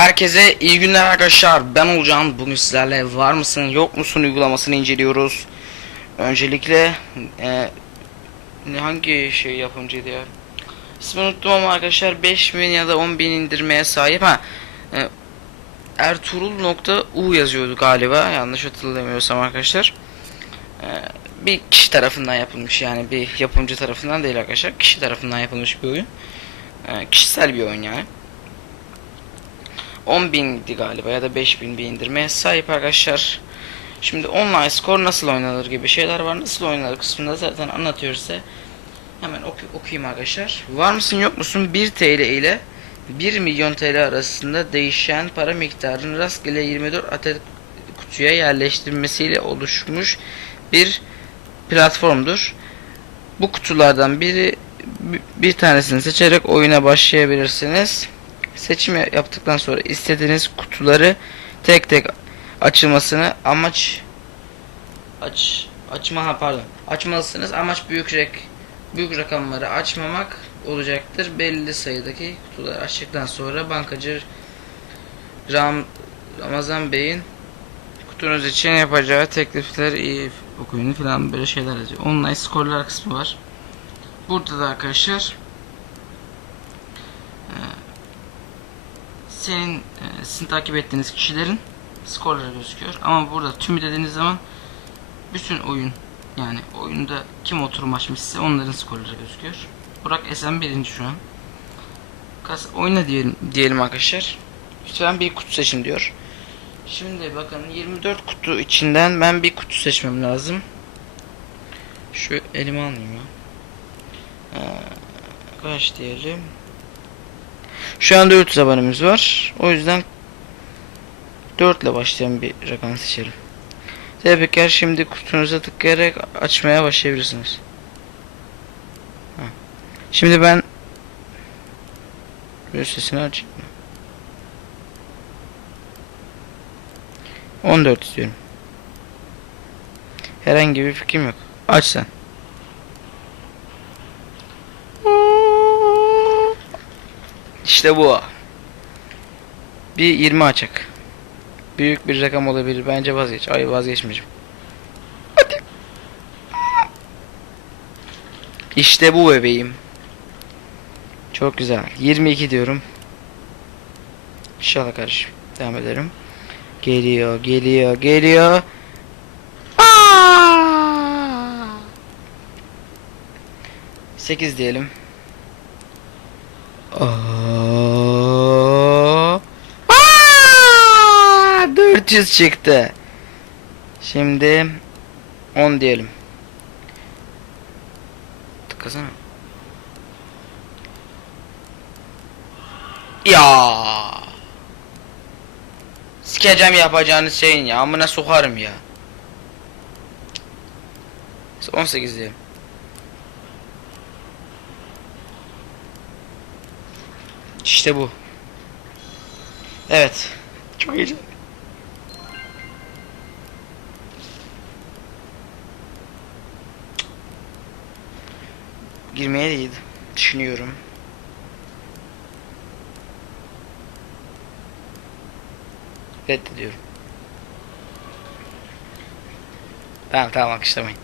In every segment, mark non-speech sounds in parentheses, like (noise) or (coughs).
Herkese iyi günler arkadaşlar. Ben Olcan. Bugün sizlerle var mısın yok musun uygulamasını inceliyoruz. Öncelikle e, hangi şey yapımcıydı ya? İsmini unuttum ama arkadaşlar 5000 ya da 10.000 indirmeye sahip. Ha. E, Ertuğrul.u yazıyordu galiba. Yanlış hatırlamıyorsam arkadaşlar. E, bir kişi tarafından yapılmış yani bir yapımcı tarafından değil arkadaşlar. Kişi tarafından yapılmış bir oyun. E, kişisel bir oyun yani. 10.000'di galiba ya da 5.000 bir indirmeye sahip arkadaşlar. Şimdi online skor nasıl oynanır gibi şeyler var. Nasıl oynanır kısmında zaten anlatıyor size. Hemen oku okuyayım arkadaşlar. Var mısın yok musun 1 TL ile 1 milyon TL arasında değişen para miktarının rastgele 24 adet kutuya yerleştirilmesiyle oluşmuş bir platformdur. Bu kutulardan biri bir tanesini seçerek oyuna başlayabilirsiniz. Seçim yaptıktan sonra istediğiniz kutuları tek tek açılmasını amaç aç açma ha pardon. Açmalısınız. Amaç büyük rek büyük rakamları açmamak olacaktır. Belli sayıdaki kutuları açtıktan sonra bankacı Ram Ramazan Bey'in kutunuz için yapacağı teklifler iyi okuyun falan böyle şeyler yazıyor. Online skorlar kısmı var. Burada da arkadaşlar senin e, sizin takip ettiğiniz kişilerin skorları gözüküyor. Ama burada tümü dediğiniz zaman bütün oyun yani oyunda kim oturum açmışsa onların skorları gözüküyor. Burak Esen birinci şu an. Kas oyna diyelim diyelim arkadaşlar. Lütfen bir kutu seçin diyor. Şimdi bakın 24 kutu içinden ben bir kutu seçmem lazım. Şu elime almayayım ya. Ee, kaç diyelim? Şu anda 300 abonemiz var. O yüzden 4 ile başlayan bir rakam seçelim. Tebrikler şimdi kutunuza tıklayarak açmaya başlayabilirsiniz. Şimdi ben bir sesini açayım. 14 istiyorum. Herhangi bir fikrim yok. Aç sen. İşte bu. Bir 20 açık. Büyük bir rakam olabilir. Bence vazgeç. Ay vazgeçmeyeceğim. Hadi. İşte bu bebeğim. Çok güzel. 22 diyorum. İnşallah kardeşim. Devam ederim. Geliyor, geliyor, geliyor. Aa! 8 diyelim. 300 çıktı. Şimdi 10 diyelim. Tıklasana. Ya. Sikeceğim yapacağınız şeyin ya. Amına sokarım ya. 18 diyelim. İşte bu. Evet. Çok heyecanlı. Girmeye değildi. Düşünüyorum. Reddediyorum. Tamam tamam alkışlamayın.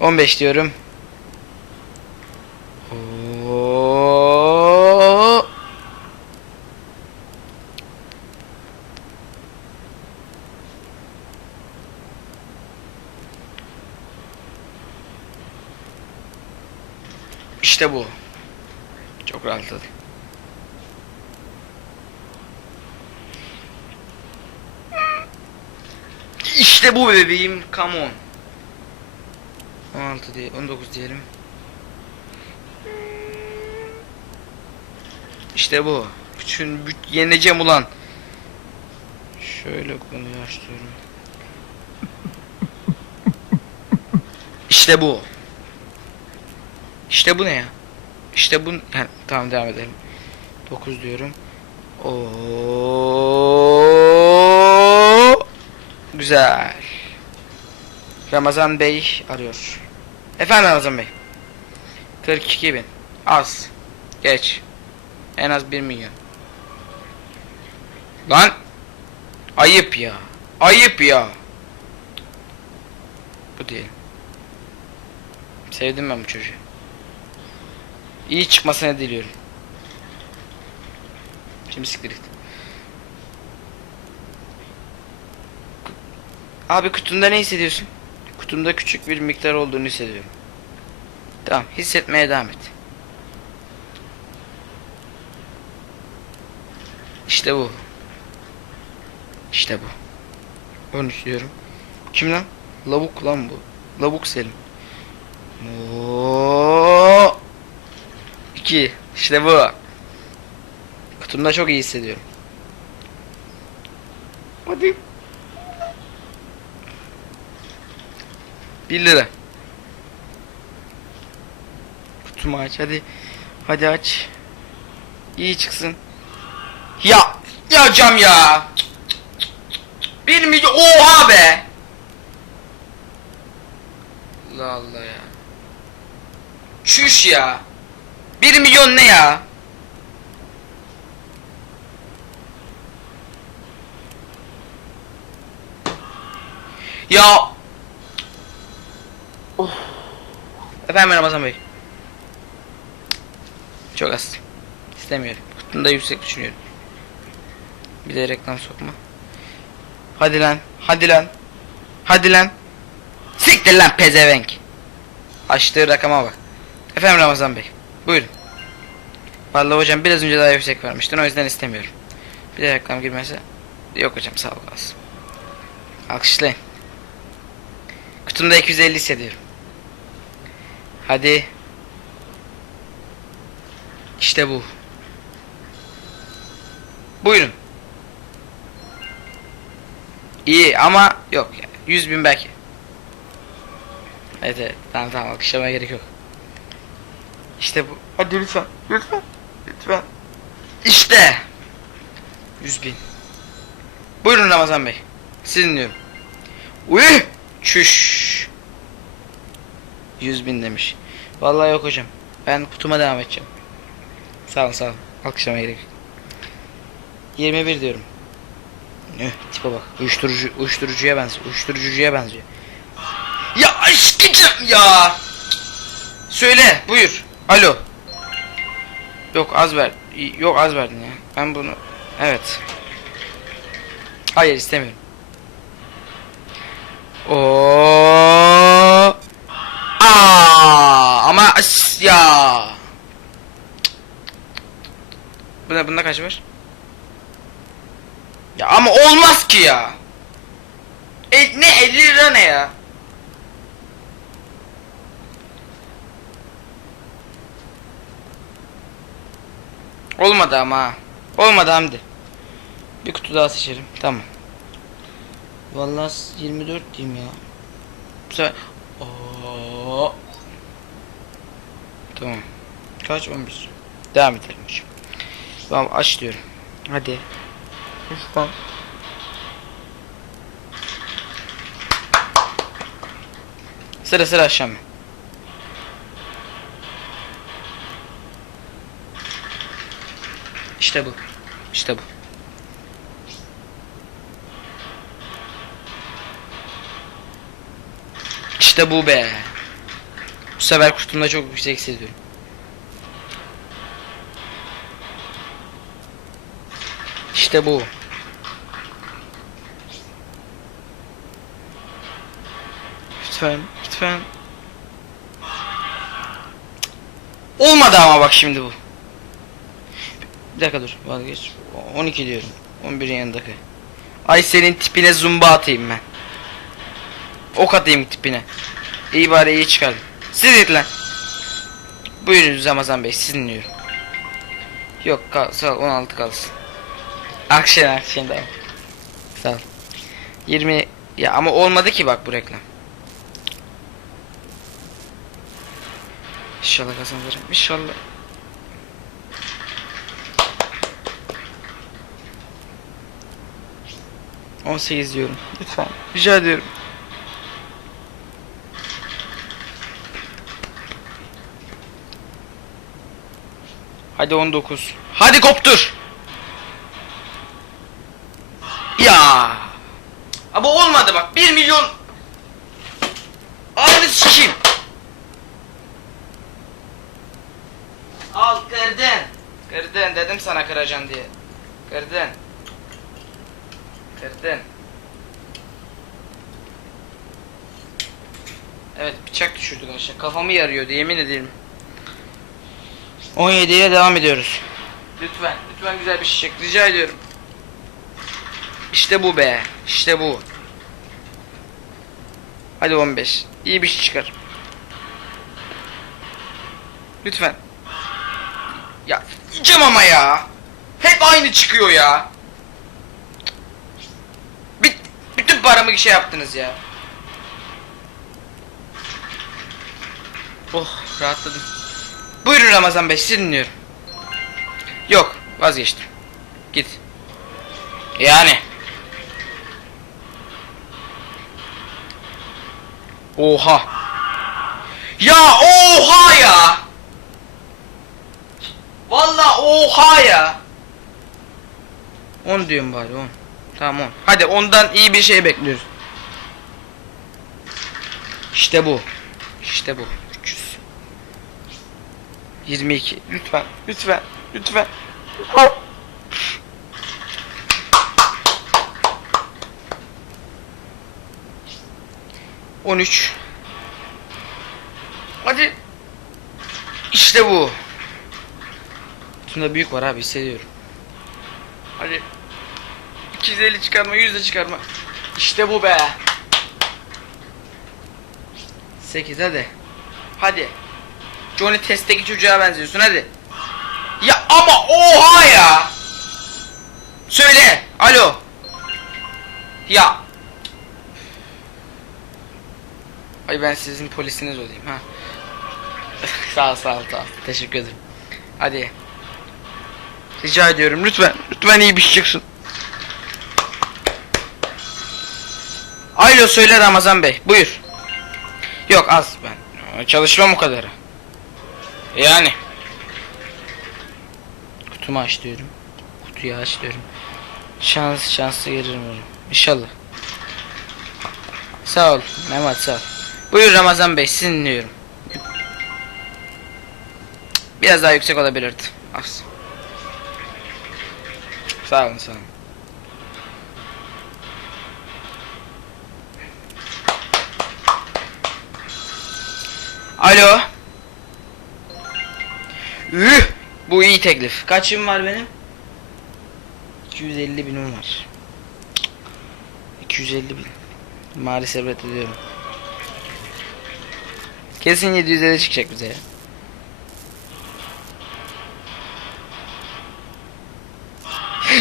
15 diyorum. Oo. İşte bu. Çok rahatladım. İşte bu bebeğim. Come on. 16 diye 19 diyelim. İşte bu. Bütün büt, yeneceğim ulan. Şöyle konuyu açıyorum. İşte bu. İşte bu ne ya? İşte bu ha, tamam devam edelim. 9 diyorum. Oo güzel. Ramazan Bey arıyor. Efendim Ramazan Bey. 42 bin. Az. Geç. En az 1 milyon. Lan. Ayıp ya. Ayıp ya. Bu değil. Sevdim ben bu çocuğu. İyi çıkmasını diliyorum. Şimdi siktir git. Abi kutunda ne hissediyorsun? Kutumda küçük bir miktar olduğunu hissediyorum. Tamam hissetmeye devam et. İşte bu. İşte bu. 13 diyorum. Kim lan? Lavuk lan bu. Lavuk Selim. Oo. 2. İşte bu. Kutumda çok iyi hissediyorum. Hadi. 1 lira. Kutumu aç hadi. Hadi aç. İyi çıksın. Ya ya cam ya. 1 milyon oha be. Allah Allah ya. Çüş ya. 1 milyon ne ya? Ya. Of. Efendim Ramazan Bey. Çok az. İstemiyorum. Kutunda yüksek düşünüyorum. Bir de reklam sokma. Hadi lan. Hadi lan. Hadi lan. Siktir lan pezevenk. Açtığı rakama bak. Efendim Ramazan Bey. Buyurun. Vallahi hocam biraz önce daha yüksek vermiştin o yüzden istemiyorum. Bir de reklam girmese. Yok hocam sağ olasın. Alkışlayın. Kutumda 250 hissediyorum. Hadi. İşte bu. Buyurun. İyi ama yok ya. 100 bin belki. Evet evet. Tamam tamam alkışlamaya gerek yok. İşte bu. Hadi lütfen. Lütfen. Lütfen. İşte. 100 bin. Buyurun Ramazan Bey. Sizi dinliyorum. Uy! Çüş. 100 bin demiş. Vallahi yok hocam. Ben kutuma devam edeceğim. Sağ ol sağ ol. Alkışlamaya gerek yok. 21 diyorum. Üh, tipe bak. Uyuşturucu, uyuşturucuya benziyor. Uyuşturucuya benziyor. Ya aşkıcım ya. Söyle buyur. Alo. Yok az ver. Yok az verdin ya. Ben bunu evet. Hayır istemiyorum. Oo. Aa, ama ya. Bunda bunda kaç var? Ya ama olmaz ki ya. E, ne 50 lira ne ya? Olmadı ama ha. Olmadı Hamdi. Bir kutu daha seçelim. Tamam. Vallahi 24 diyeyim ya. Bu. Oo. Tamam. Kaç 11. Devam edelim. Tamam aç diyorum. Hadi. Lütfen. Sıra sıra aşağı mı? İşte bu. İşte bu. İşte bu be. Bu sefer kutumda çok yüksek hissediyorum. İşte bu. Lütfen, lütfen. Olmadı ama bak şimdi bu. Bir dakika dur vazgeç. 12 diyorum. 11'in yanındaki. Ay senin tipine zumba atayım ben. Ok atayım tipine. İyi bari iyi çıkardım. Siz git lan. Buyurun Ramazan Bey siz dinliyorum. Yok kal, sağ ol, 16 kalsın. Akşen akşen devam. Sağ ol. 20 ya ama olmadı ki bak bu reklam. İnşallah kazanırım. İnşallah. On sekiz diyorum. Lütfen. Rica ediyorum. Hadi 19. Hadi koptur. Ama olmadı bak 1 milyon Aynı sikeyim Al kırdın Kırdın dedim sana kıracaksın diye Kırdın Kırdın Evet bıçak düşürdük aşağı kafamı yarıyordu yemin ederim 17'ye devam ediyoruz. Lütfen lütfen güzel bir çek rica ediyorum. İşte bu be işte bu. Hadi 15 İyi bir şey çıkar. Lütfen. Ya yiyeceğim ama ya. Hep aynı çıkıyor ya Bit Bütün paramı şey yaptınız ya. Oh rahatladım. Buyurun Ramazan Bey sizi dinliyorum. Yok vazgeçtim. Git. Yani. Oha. Ya oha ya. Valla oha ya. 10 diyorum bari 10 Tamam 10 Hadi ondan iyi bir şey bekliyoruz İşte bu İşte bu 300 22 lütfen lütfen lütfen On üç. Hadi. İşte bu. Tunda büyük var abi hissediyorum. Hadi. 250 çıkarma, 100 de çıkarma. İşte bu be. 8 hadi. Hadi. Johnny testteki çocuğa benziyorsun hadi. Ya ama oha ya. Söyle. Alo. Ya. Ay ben sizin polisiniz olayım ha. (laughs) sağ ol sağ ol sağ ol. Teşekkür ederim. Hadi. Rica ediyorum lütfen. Lütfen iyi bir şey çıksın. Alo söyle Ramazan Bey. Buyur. Yok az ben. Çalışmam o kadarı. Yani. Kutumu aç diyorum. Kutuyu aç diyorum. Şans şanslı gelirim oğlum. İnşallah. Sağ ol Mehmet sağ ol. Buyur Ramazan Bey sizi dinliyorum. Biraz daha yüksek olabilirdi. Az. Sağ olun sağ olun. Alo. Üh, bu iyi teklif. Kaçım var benim? 250 binim var. 250 bin. Maalesef reddediyorum. Kesin 750 çıkacak bize ya.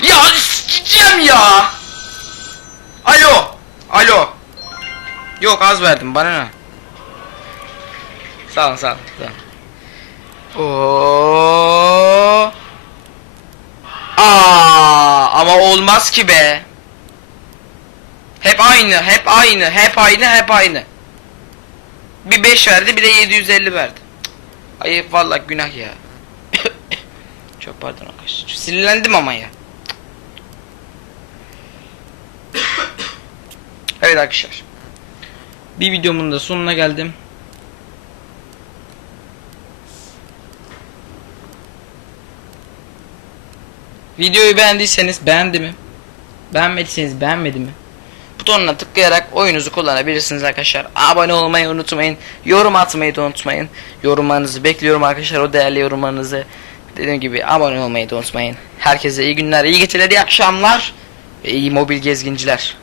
Ya sikeceğim ya. Alo. Alo. Yok az verdim bana ne? Sağ ol sağ ol. Sağ ol. Oo. Aa, ama olmaz ki be. Hep aynı, hep aynı, hep aynı, hep aynı. Bir 5 verdi, bir de 750 verdi. Ayıp vallahi günah ya. (coughs) Çok pardon arkadaşlar. Sinirlendim ama ya. (coughs) evet arkadaşlar. Bir videomun da sonuna geldim. Videoyu beğendiyseniz beğendi mi? Beğenmediyseniz beğenmedi mi? Butonuna tıklayarak oyunuzu kullanabilirsiniz arkadaşlar. Abone olmayı unutmayın. Yorum atmayı da unutmayın. Yorumlarınızı bekliyorum arkadaşlar. O değerli yorumlarınızı. Dediğim gibi abone olmayı da unutmayın. Herkese iyi günler, iyi geceler, iyi akşamlar ve iyi mobil gezginciler.